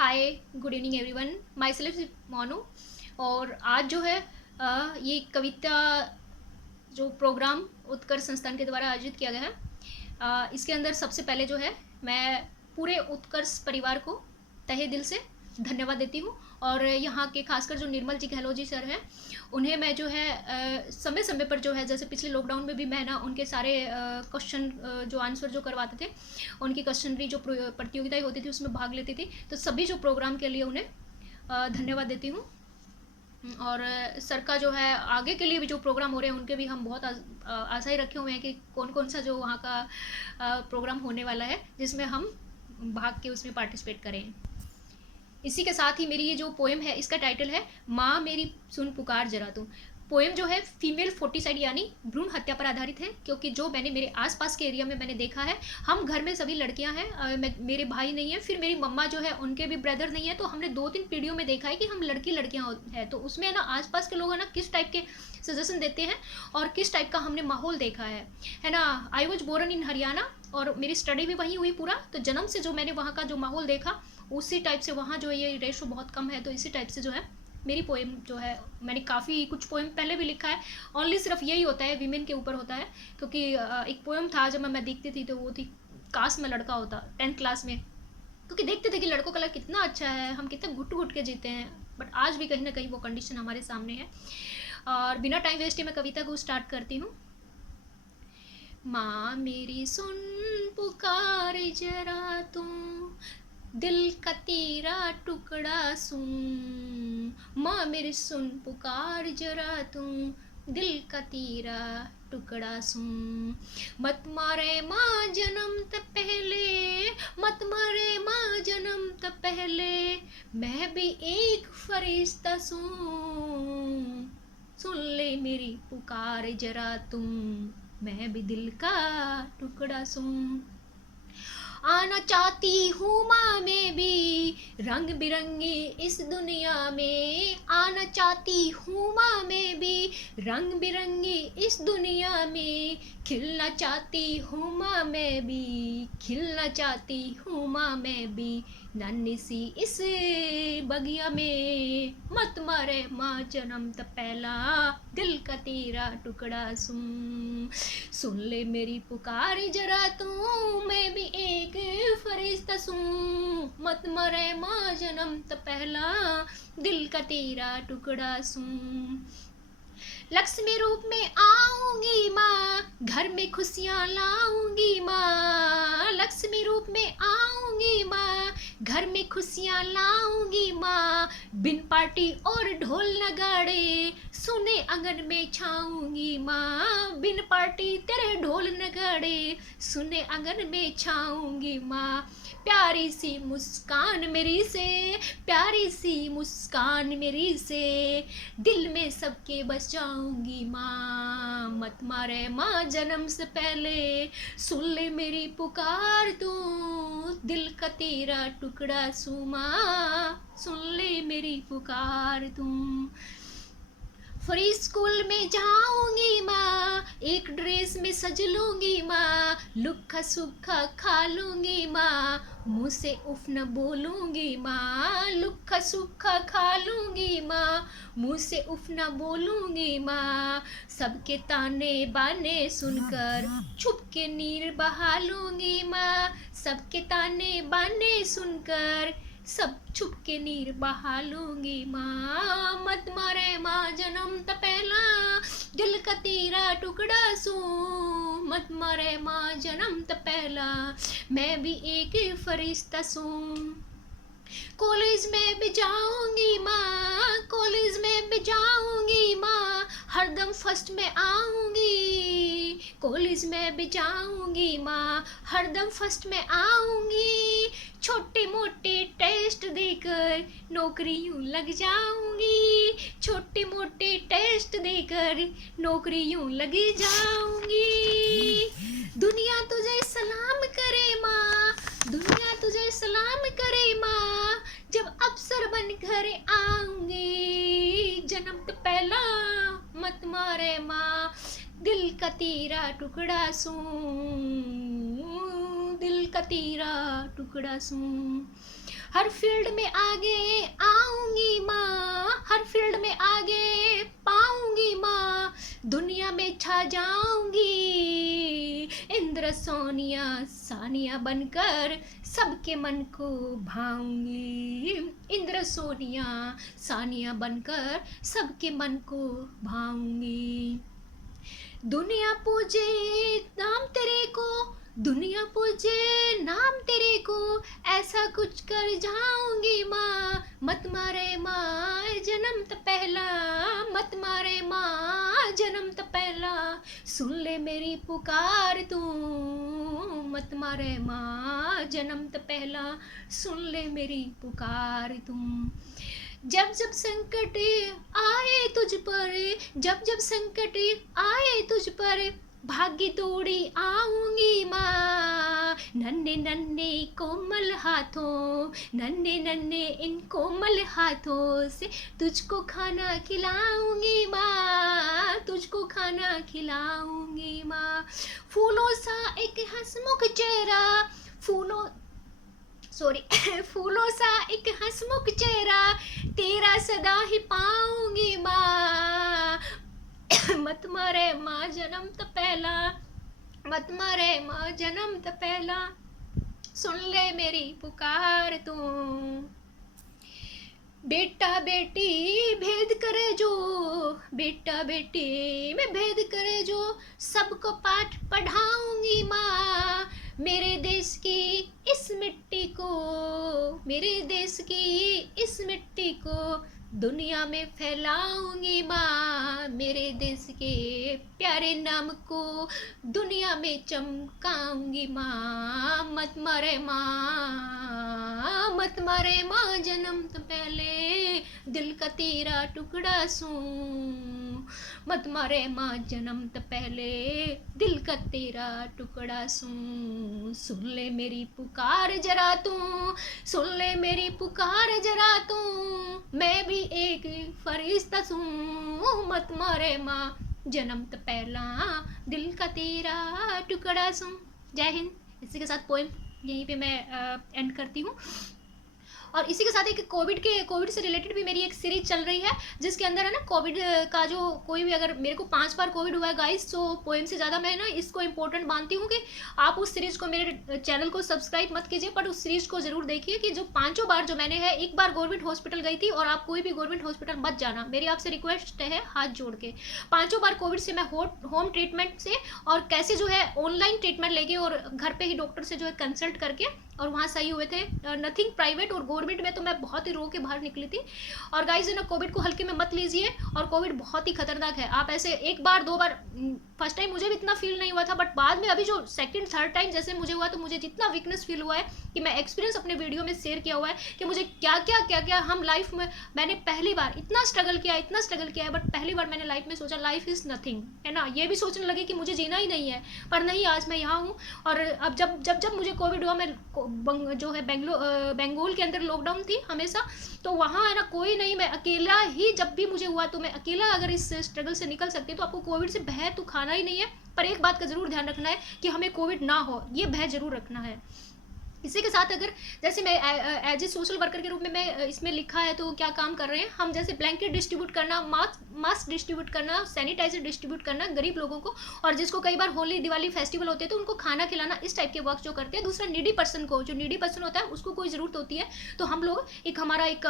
Hi, good evening everyone. My self Monu. और आज जो है ये कविता जो प्रोग्राम उत्कर्ष संस्थान के द्वारा आयोजित किया गया है, इसके अंदर सबसे पहले जो है मैं पूरे उत्कर्ष परिवार को तहे दिल से धन्यवाद देती हूँ। और यहाँ के खासकर जो निर्मल जी गहलोत जी सर हैं, उन्हें मैं जो है समय समय पर जो है, जैसे पिछले लॉकडाउन में भी मैं ना उनके सारे क्वेश्चन जो आंसर जो करवाते थे, उनकी क्वेश्चनरी जो प्रतियोगिताएं होती थी उसमें भाग लेती थी। तो सभी जो प्रोग्राम के लिए उन्हें धन्यवाद देती हूँ। और सर का जो है आगे के लिए भी जो प्रोग्राम हो रहे हैं उनके भी हम बहुत आशा ही रखे हुए हैं कि कौन कौन सा जो वहाँ का प्रोग्राम होने वाला है जिसमें हम भाग के उसमें पार्टिसिपेट करें। इसी के साथ ही मेरी ये जो पोएम है इसका टाइटल है माँ मेरी सुन पुकार जरा तू। पोएम जो है फीमेल फोर्टिसाइड यानी भ्रूण हत्या पर आधारित है, क्योंकि जो मैंने मेरे आसपास के एरिया में मैंने देखा है, हम घर में सभी लड़कियां हैं, मेरे भाई नहीं है, फिर मेरी मम्मा जो है उनके भी ब्रदर नहीं है, तो हमने 2-3 पीढ़ियों में देखा है कि हम लड़की लड़कियां हैं। तो उसमें ना आसपास के लोग है ना किस टाइप के सजेशन देते हैं और किस टाइप का हमने माहौल देखा है ना। I was born in Haryana और मेरी स्टडी भी वहीं हुई पूरा, तो जन्म से जो मैंने वहाँ का जो माहौल देखा उसी टाइप से वहाँ जो ये रेशो बहुत कम है, तो इसी टाइप से जो है मेरी पोएम जो है, मैंने काफ़ी कुछ पोएम पहले भी लिखा है। ओनली सिर्फ यही होता है वीमेन के ऊपर होता है, क्योंकि एक पोएम था जब मैं देखती थी तो वो थी काश में लड़का होता 10th क्लास में, क्योंकि देखते थे कि लड़कों का लाइफ कितना अच्छा है, हम कितना घुट घुट के जीते हैं। बट आज भी कहीं ना कहीं वो कंडीशन हमारे सामने है। और बिना टाइम वेस्ट मैं कविता को स्टार्ट करती हूँ। माँ मेरी सुन पुकार जरा तू, दिल का तेरा टुकड़ा सुन। माँ मेरी सुन पुकार जरा तू, दिल का तेरा टुकड़ा सुन। मत मारे माँ जन्म तक पहले, मत मारे माँ जन्म तक पहले, मैं भी एक फरिश्ता सुन। सुन ले मेरी पुकार जरा तुम, मैं भी दिल का टुकड़ा सुन। आना चाहती हूँ माँ मैं भी रंग बिरंगी इस दुनिया में, आना चाहती हूँ माँ मैं भी रंग बिरंगी इस दुनिया में। खिलना चाहती हूँ माँ मैं भी, खिलना चाहती हूँ माँ मैं भी नन्ही सी इस बगिया में। मत मारे माँ जन्म तक पहला, दिल का तेरा टुकड़ा सुन। सुन ले मेरी पुकार जरा तू, मैं भी एक फरिश्ता सुन। मत मरे माँ जन्म तक पहला, दिल का तेरा टुकड़ा सुन। लक्ष्मी रूप में आऊंगी माँ, घर में खुशियाँ लाऊंगी माँ। लक्ष्मी रूप में आऊंगी माँ, घर में खुशियाँ लाऊंगी माँ। बिन पार्टी और ढोल नगाड़े सुने आंगन में छाऊंगी माँ। बिन पार्टी तेरे ढोल नगाड़े सुने आंगन में छाऊंगी माँ। प्यारी सी मुस्कान मेरी से, प्यारी सी मुस्कान मेरी से, दिल में सबके बस जाऊंगी माँ। मत मारे माँ जन्म से पहले, सुन ले मेरी पुकार तू, दिल का तेरा टुकड़ा सुमा। सुन ले मेरी पुकार तू। फ्री स्कूल में जाऊंगी माँ, एक ड्रेस में सज लूंगी माँ। लुक्खा सुक्खा खा लूंगी माँ, मुँह से उफ न बोलूंगी माँ। लुक्खा सुक्खा खा लूंगी माँ, मुँह से उफ न बोलूंगी माँ। सबके ताने बाने सुनकर छुप के नीर बहा लूंगी माँ। सबके ताने बाने सुनकर सब छुप के नीर बहा लूंगी माँ। मत मारे माँ जन्म तक पहला, दिल का तेरा टुकड़ा सू। मत मारे माँ जन्म तक पहला, मैं भी एक फरिश्ता सू। कॉलेज में भी जाऊंगी माँ, कॉलेज में भी जाऊंगी माँ, हरदम फर्स्ट में आऊंगी। कॉलेज में भी जाऊंगी माँ, हरदम फर्स्ट में आऊंगी। छोटे मोटे टेस्ट देकर नौकरी यूं लग जाऊंगी। छोटे मोटे टेस्ट देकर नौकरी यूं लग जाऊंगी। दुनिया तुझे सलाम करे माँ, दुनिया तुझे सलाम करे माँ, जब अफसर बन घर आऊंगी। जन्म तो पहला मत मारे माँ, दिल का तेरा टुकड़ा सूं। दिल का तेरा टुकड़ा सूं। हर फील्ड में आगे आऊंगी माँ, हर फील्ड में आगे पाऊंगी माँ, दुनिया में छा जाऊंगी, इंद्र सोनिया सानिया बनकर सबके मन को भाऊंगी। इंद्र सोनिया सानिया बनकर सबके मन को भाऊंगी। दुनिया पूजे नाम तेरे को, दुनिया पूजे नाम तेरे को, ऐसा कुछ कर जाऊंगी माँ, मत मारे माँ जन्म तो पहला, मत मारे माँ जन्म तो पहला, सुन ले मेरी पुकार तू, मत मारे माँ जन्म तो पहला, सुन ले मेरी पुकार तुम। जब जब संकट आए तुझ पर, जब जब संकट आए तुझ पर, भाग्य तोड़ी आऊंगी माँ, नन्हे नन्हे कोमल हाथों, नन्हे नन्हे इन कोमल हाथों से तुझको खाना खिलाऊंगी माँ, तुझको खाना खिलाऊंगी माँ। फूलों सा एक हंसमुख चेहरा, फूलों सा एक हंसमुख चेहरा, तेरा सदा ही पाऊंगी माँ, मत मारे माँ जन्म तो पहला, मत मारे माँ जन्म तो पहला, सुन ले मेरी पुकार तू। बेटा बेटी भेद करे जो, बेटा बेटी में भेद करे जो, सबको पाठ पढ़ाऊंगी माँ, मेरे देश की इस मिट्टी को, मेरे देश की इस मिट्टी को दुनिया में फैलाऊंगी माँ, मेरे देश के प्यारे नाम को दुनिया में चमकाऊंगी माँ, मत मारे माँ, मत मारे माँ जन्म तो पहले दिल का तेरा टुकड़ा सूं, मत मारे माँ जन्म तो पहले दिल का तेरा टुकड़ा सूं। सुन ले मेरी पुकार जरा तू, सुन ले मेरी पुकार जरा तू, मैं भी एक फरिश्ता सूं, मत मारे माँ जन्म तो पहला दिल का तेरा टुकड़ा सूं। जय हिंद। इसी के साथ पोएम यहीं पे मैं एंड करती हूँ। और इसी के साथ एक कोविड से रिलेटेड भी मेरी एक सीरीज चल रही है, जिसके अंदर है ना कोविड का जो कोई भी, अगर मेरे को 5 बार कोविड हुआ है गाइस, तो पोएम से ज़्यादा मैं ना इसको इंपॉर्टेंट मानती हूँ कि आप उस सीरीज़ को, मेरे चैनल को सब्सक्राइब मत कीजिए, पर उस सीरीज़ को ज़रूर देखिए कि जो 5 बार जो मैंने है, एक बार गवर्नमेंट हॉस्पिटल गई थी, और आप कोई भी गवर्नमेंट हॉस्पिटल मत जाना, मेरी आपसे रिक्वेस्ट है हाथ जोड़ के। 5 बार कोविड से मैं होम ट्रीटमेंट से, और कैसे जो है ऑनलाइन ट्रीटमेंट लेके और घर पे ही डॉक्टर से जो है कंसल्ट करके, और वहाँ सही हुए थे। Nothing private. और गवर्नमेंट में तो मैं बहुत ही रो के बाहर निकली थी। और गाइस ना, कोविड को हल्के में मत लीजिए, और कोविड बहुत ही खतरनाक है। आप ऐसे 1 बार 2 बार, फर्स्ट टाइम मुझे भी इतना फील नहीं हुआ था, बट बाद में अभी जो सेकंड थर्ड टाइम जैसे मुझे हुआ, तो मुझे जितना वीकनेस फील हुआ है कि मैं एक्सपीरियंस अपने वीडियो में शेयर किया हुआ है कि मुझे क्या क्या हम लाइफ में, मैंने पहली बार इतना स्ट्रगल किया है, बट पहली बार मैंने लाइफ में सोचा लाइफ इज़ नथिंग, है ना। ये भी सोचने लगे कि मुझे जीना ही नहीं है, पर नहीं, आज मैं यहाँ हूँ। और अब जब मुझे कोविड हुआ, मैं जो है बंगाल के अंदर लॉकडाउन थी हमेशा, तो वहाँ है ना कोई नहीं, मैं अकेला ही, जब भी मुझे हुआ तो मैं अकेला अगर इस स्ट्रगल से निकल सकती हूँ, तो आपको कोविड से भय तो खाना ही नहीं है। पर एक बात का ज़रूर ध्यान रखना है कि हमें कोविड ना हो, ये भय ज़रूर रखना है। इसी के साथ अगर जैसे मैं एज ए सोशल वर्कर के रूप में मैं इसमें लिखा है, तो क्या काम कर रहे हैं हम, जैसे ब्लैंकेट डिस्ट्रीब्यूट करना, मास्क डिस्ट्रीब्यूट करना, सैनिटाइजर डिस्ट्रीब्यूट करना गरीब लोगों को, और जिसको कई बार होली दिवाली फेस्टिवल होते हैं तो उनको खाना खिलाना, इस टाइप के वर्क जो करते हैं। दूसरा, नीडी पर्सन को, जो नीडी पर्सन होता है उसको कोई ज़रूरत होती है, तो हम लोग हमारा एक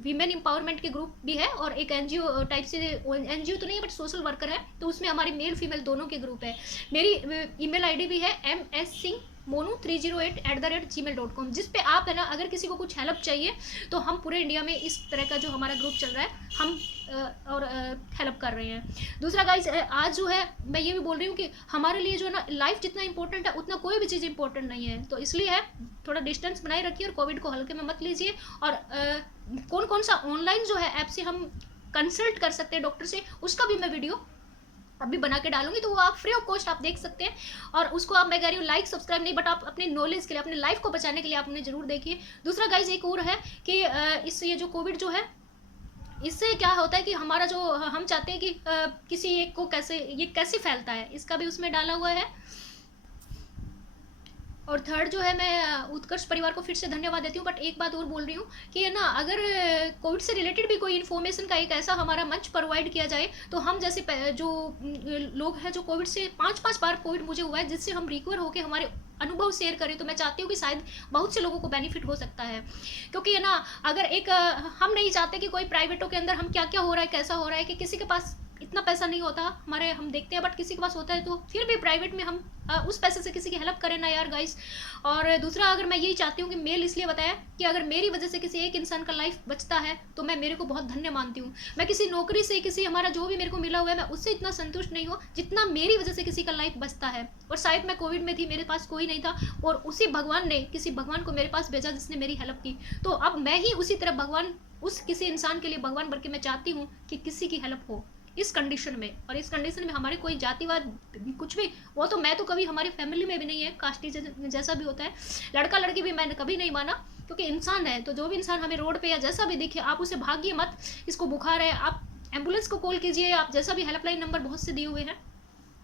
वीमेन एम्पावरमेंट के ग्रुप भी है, और एक NGO टाइप से, NGO तो नहीं है बट सोशल वर्कर है, तो उसमें हमारे मेल फीमेल दोनों के ग्रुप है। मेरी email ID भी है mssingh308@gmail.com, जिस पे आप है ना, अगर किसी को कुछ हेल्प चाहिए तो हम पूरे इंडिया में इस तरह का जो हमारा ग्रुप चल रहा है, हम और हेल्प कर रहे हैं। दूसरा गाइज, आज जो है मैं ये भी बोल रही हूँ कि हमारे लिए जो है ना, लाइफ जितना इंपॉर्टेंट है उतना कोई भी चीज़ इंपॉर्टेंट नहीं है, तो इसलिए है थोड़ा डिस्टेंस बनाए रखिए, और कोविड को हल्के में मत लीजिए। और कौन कौन सा ऑनलाइन जो है ऐप से हम कंसल्ट कर सकते हैं डॉक्टर से, उसका भी मैं वीडियो अभी बना के डालूंगी, तो वो आप फ्री ऑफ कॉस्ट आप देख सकते हैं। और उसको आप, मैं कह रही हूँ लाइक सब्सक्राइब नहीं, बट आप अपने नॉलेज के लिए, अपने लाइफ को बचाने के लिए आप उन्हें जरूर देखिए। दूसरा गाइज, एक और है कि इससे ये जो कोविड जो है, इससे क्या होता है कि हमारा जो, हम चाहते हैं कि किसी एक को कैसे, ये कैसे फैलता है, इसका भी उसमें डाला हुआ है। और थर्ड जो है, मैं उत्कर्ष परिवार को फिर से धन्यवाद देती हूँ, बट एक बात और बोल रही हूँ कि है ना, अगर कोविड से रिलेटेड भी कोई इन्फॉर्मेशन का एक ऐसा हमारा मंच प्रोवाइड किया जाए, तो हम जैसे जो लोग हैं जो कोविड से 5-5 बार कोविड मुझे हुआ है, जिससे हम रिकवर होकर हमारे अनुभव शेयर करें, तो मैं चाहती हूँ कि शायद बहुत से लोगों को बेनिफिट हो सकता है। क्योंकि है ना, अगर एक हम नहीं चाहते कि कोई प्राइवेटों के अंदर हम क्या क्या हो रहा है, कैसा हो रहा है, कि किसी के पास इतना पैसा नहीं होता हमारे, हम देखते हैं, बट किसी के पास होता है, तो फिर भी प्राइवेट में हम उस पैसे से किसी की हेल्प करें ना यार गाइस। और दूसरा, अगर मैं यही चाहती हूँ कि मेल इसलिए बताया कि अगर मेरी वजह से किसी एक इंसान का लाइफ बचता है, तो मैं मेरे को बहुत धन्य मानती हूँ। मैं किसी नौकरी से, किसी हमारा जो भी मेरे को मिला हुआ है, मैं उससे इतना संतुष्ट नहीं हूँ जितना मेरी वजह से किसी का लाइफ बचता है। और शायद मैं कोविड में थी, मेरे पास कोई नहीं था, और उसी भगवान ने किसी भगवान को मेरे पास भेजा जिसने मेरी हेल्प की। तो अब मैं ही उसी तरह भगवान, उस किसी इंसान के लिए भगवान बन के मैं चाहती हूँ कि किसी की हेल्प हो इस कंडीशन में। और इस कंडीशन में हमारे कोई जातिवाद कुछ भी, वो तो मैं तो कभी हमारी फैमिली में भी नहीं है, कास्टी जैसा भी होता है, लड़का लड़की भी मैंने कभी नहीं माना, क्योंकि इंसान है। तो जो भी इंसान हमें रोड पे या जैसा भी दिखे, आप उसे भागिए मत। इसको बुखार है, आप एम्बुलेंस को कॉल कीजिए, आप जैसा भी हेल्पलाइन नंबर बहुत से दिए हुए हैं।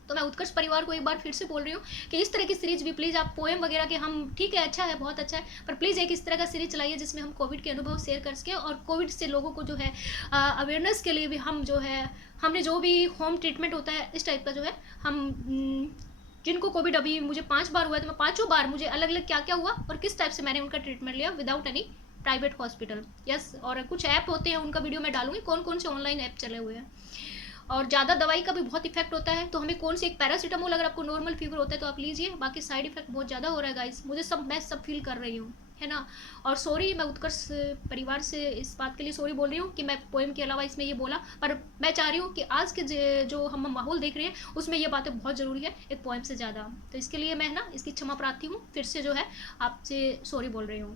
तो मैं उत्कर्ष परिवार को एक बार फिर से बोल रही हूँ कि इस तरह की सीरीज भी प्लीज़, आप पोएम वगैरह के, हम ठीक है, अच्छा है, बहुत अच्छा है, पर प्लीज़ एक इस तरह का सीरीज चलाइए जिसमें हम कोविड के अनुभव शेयर कर सकें, और कोविड से लोगों को जो है अवेयरनेस के लिए भी हम जो है, हमने जो भी होम ट्रीटमेंट होता है इस टाइप का जो है, हम जिनको कोविड अभी मुझे 5 बार हुआ है, तो मैं 5 बार मुझे अलग अलग क्या क्या हुआ और किस टाइप से मैंने उनका ट्रीटमेंट लिया without any private hospital. Yes, और कुछ ऐप होते हैं, उनका वीडियो मैं डालूंगी, कौन कौन से ऑनलाइन ऐप चले हुए हैं। और ज़्यादा दवाई का भी बहुत इफेक्ट होता है, तो हमें कौन सी, एक पैरासीटामोल अगर आपको नॉर्मल फीवर होता है तो आप लीजिए, बाकी साइड इफेक्ट बहुत ज़्यादा हो रहा है गाइस, मुझे सब, मैं सब फील कर रही हूँ, है ना। और सॉरी, मैं उत्कर्ष परिवार से इस बात के लिए सॉरी बोल रही हूँ कि मैं पोएम के अलावा इसमें ये बोला, पर मैं चाह रही हूँ कि आज के जो हम माहौल देख रहे हैं उसमें ये बातें बहुत ज़रूरी है एक पोएम से ज़्यादा। तो इसके लिए मैं ना इसकी क्षमा प्रार्थी हूँ, फिर से जो है आपसे सॉरी बोल रही हूँ।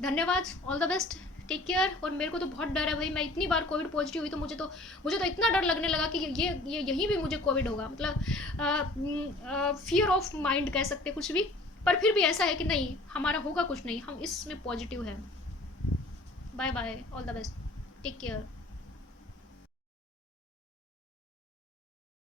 धन्यवाद, all the best, take care. और मेरे को तो बहुत डर है भाई, मैं इतनी बार कोविड पॉजिटिव हुई तो मुझे तो इतना डर लगने लगा कि ये यहीं भी मुझे कोविड होगा, मतलब फियर ऑफ माइंड कह सकते कुछ भी। पर फिर भी ऐसा है कि नहीं, हमारा होगा कुछ नहीं, हम इसमें पॉजिटिव है। Bye bye, all the best, take care.